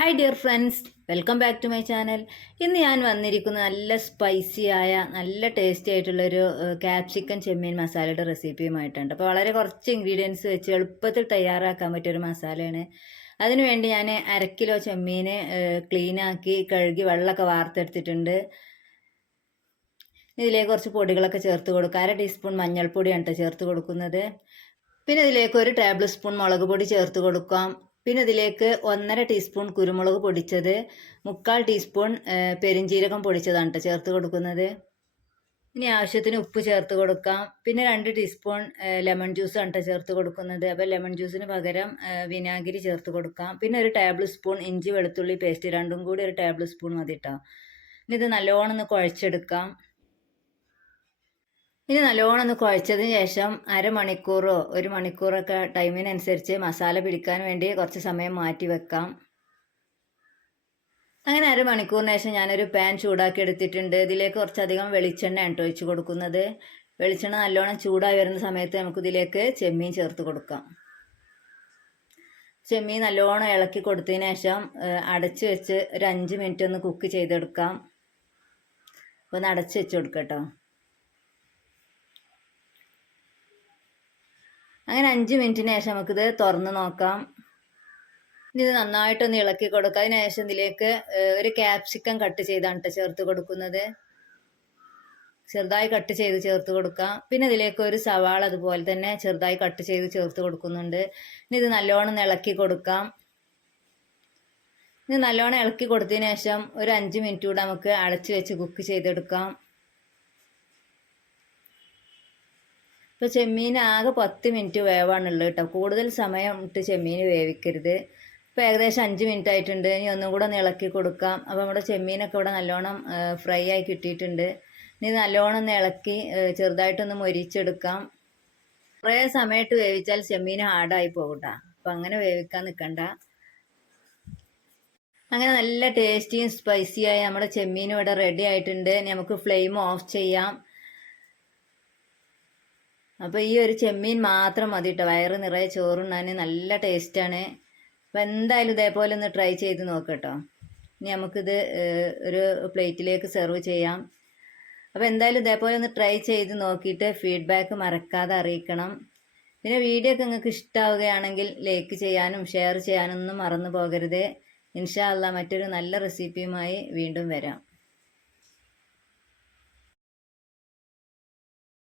Hi dear friends, welcome back to my channel. ഇന്ന് ഞാൻ വന്നിരിക്കുന്ന നല്ല സ്പൈസി ആയ നല്ല ടേസ്റ്റി ആയിട്ടുള്ളൊരു ക്യാപ്സിക്കൻ ചെമ്മീൻ മസാലയുടെ റെസിപ്പിയുമായിട്ടുണ്ട്. അപ്പോൾ വളരെ കുറച്ച് ഇൻഗ്രീഡിയൻസ് വെച്ച് എളുപ്പത്തിൽ തയ്യാറാക്കാൻ പറ്റിയൊരു മസാലയാണ്. അതിനുവേണ്ടി ഞാൻ 1/2 കിലോ ചെമ്മീൻ ക്ലീനാക്കി കഴുകി വെള്ളമൊക്കെ വാർത്തെടുത്തിട്ടുണ്ട്. ഇതിലേക്ക് കുറച്ച് പൊടികളൊക്കെ ചേർത്ത് കൊടുക്കുക. 1/2 ടീസ്പൂൺ മഞ്ഞൾപ്പൊടിയാണ് ചേർത്ത് കൊടുക്കുന്നത്. പിന്നെ ഇതിലേക്ക് 1 ടേബിൾ സ്പൂൺ മുളക് പൊടി ചേർത്ത് കൊടുക്കാം. പിന്നെ ഇതിലേക്ക് 1/2 ടീസ്പൂൺ കുരുമുളക് പൊടിച്ചത്, 1/4 ടീസ്പൂൺ പെരിഞ്ജീരകം പൊടിച്ചതാണ് ചേർത്ത് കൊടുക്കുന്നത്. ഇനി ആവശ്യത്തിന് ഉപ്പ് ചേർത്ത് കൊടുക്കാം. പിന്നെ 2 ടീസ്പൂൺ ലെമൺ ജ്യൂസ് ആണ് ചേർത്ത് കൊടുക്കുന്നത്. അപ്പോൾ ലെമൺ ജ്യൂസിന് പകരം വിനാഗിരി ചേർത്ത് കൊടുക്കാം. പിന്നെ 1 ടേബിൾ സ്പൂൺ ഇഞ്ചി വെളുത്തുള്ളി പേസ്റ്റ്, രണ്ടും കൂടി 1 ടേബിൾ സ്പൂൺ മതി കേട്ടോ. ഇനി ഇത് നല്ലോണം ഒന്ന് കുഴച്ചെടുക്കാം. ഇനി നല്ലോണം ഒന്ന് കുഴച്ചതിന് ശേഷം അരമണിക്കൂറോ 1 മണിക്കൂറൊക്കെ ടൈമിനനുസരിച്ച് മസാല പിടിക്കാൻ വേണ്ടി കുറച്ച് സമയം മാറ്റി വെക്കാം. അങ്ങനെ അരമണിക്കൂറിന് ശേഷം ഞാനൊരു പാൻ ചൂടാക്കി എടുത്തിട്ടുണ്ട്. ഇതിലേക്ക് കുറച്ചധികം വെളിച്ചെണ്ണയാണ് ഒഴിച്ച് കൊടുക്കുന്നത്. വെളിച്ചെണ്ണ നല്ലോണം ചൂടായി വരുന്ന സമയത്ത് നമുക്കിതിലേക്ക് ചെമ്മീൻ ചേർത്ത് കൊടുക്കാം. ചെമ്മീൻ നല്ലോണം ഇളക്കി കൊടുത്തതിന് ശേഷം അടച്ച് വെച്ച് ഒരു 5 മിനിറ്റ് ഒന്ന് കുക്ക് ചെയ്തെടുക്കാം. അപ്പോൾ ഒന്ന് അടച്ച് വെച്ച് കൊടുക്കാം കേട്ടോ. അങ്ങനെ 5 മിനിറ്റിന് ശേഷം നമുക്കിത് തുറന്ന് നോക്കാം. ഇത് നന്നായിട്ടൊന്ന് ഇളക്കി കൊടുക്കുക. അതിന് ശേഷം ഇതിലേക്ക് 1 ക്യാപ്സിക്കം കട്ട് ചെയ്താണ് ചേർത്ത് കൊടുക്കുന്നത്. ചെറുതായി കട്ട് ചെയ്ത് ചേർത്ത് കൊടുക്കാം. പിന്നെ ഇതിലേക്ക് 1 സവാള അതുപോലെ തന്നെ ചെറുതായി കട്ട് ചെയ്ത് ചേർത്ത് കൊടുക്കുന്നുണ്ട്. ഇനി ഇത് നല്ലോണം ഇളക്കി കൊടുക്കാം. ഇത് നല്ലോണം ഇളക്കി കൊടുത്തതിന് ശേഷം ഒരു 5 മിനിറ്റ് കൂടെ നമുക്ക് അടച്ചു വെച്ച് കുക്ക് ചെയ്തെടുക്കാം. ഇപ്പോൾ ചെമ്മീൻ ആകെ 10 മിനിറ്റ് വേവാണുള്ളത് കേട്ടോ. കൂടുതൽ സമയം ഇട്ട് ചെമ്മീൻ വേവിക്കരുത്. ഇപ്പോൾ ഏകദേശം 5 മിനിറ്റ് ആയിട്ടുണ്ട്. ഇനി ഒന്നും കൂടെ ഒന്ന് ഇളക്കി കൊടുക്കാം. അപ്പോൾ നമ്മുടെ ചെമ്മീനൊക്കെ ഇവിടെ നല്ലോണം ഫ്രൈ ആയി കിട്ടിയിട്ടുണ്ട്. ഇനി നല്ലോണം ഒന്ന് ഇളക്കി ചെറുതായിട്ടൊന്ന് മൊരിച്ചെടുക്കാം. കുറേ സമയത്ത് വേവിച്ചാൽ ചെമ്മീൻ ഹാർഡായി പോകും കേട്ടോ. അപ്പോൾ അങ്ങനെ വേവിക്കാൻ നിൽക്കണ്ട. അങ്ങനെ നല്ല ടേസ്റ്റിയും സ്പൈസിയായി നമ്മുടെ ചെമ്മീൻ ഇവിടെ റെഡി ആയിട്ടുണ്ട്. ഇനി നമുക്ക് ഫ്ലെയിം ഓഫ് ചെയ്യാം. അപ്പോൾ ഈ ഒരു ചെമ്മീൻ മാത്രം മതി കേട്ടോ. വയറ് നിറയെ ചോറുണ്ണാൻ നല്ല ടേസ്റ്റാണ്. അപ്പോൾ എന്തായാലും ഇതേപോലെ ഒന്ന് ട്രൈ ചെയ്ത് നോക്കട്ടോ. ഇനി നമുക്കിത് ഒരു പ്ലേറ്റിലേക്ക് സെർവ് ചെയ്യാം. അപ്പോൾ എന്തായാലും ഇതേപോലെ ഒന്ന് ട്രൈ ചെയ്ത് നോക്കിയിട്ട് ഫീഡ്ബാക്ക് മറക്കാതെ അറിയിക്കണം. പിന്നെ വീഡിയോ ഒക്കെ നിങ്ങൾക്ക് ഇഷ്ടമാവുകയാണെങ്കിൽ ലൈക്ക് ചെയ്യാനും ഷെയർ ചെയ്യാനും ഒന്നും മറന്നു പോകരുത്. ഇൻഷാ അല്ലാഹ് മറ്റൊരു നല്ല റെസിപ്പിയുമായി വീണ്ടും വരാം.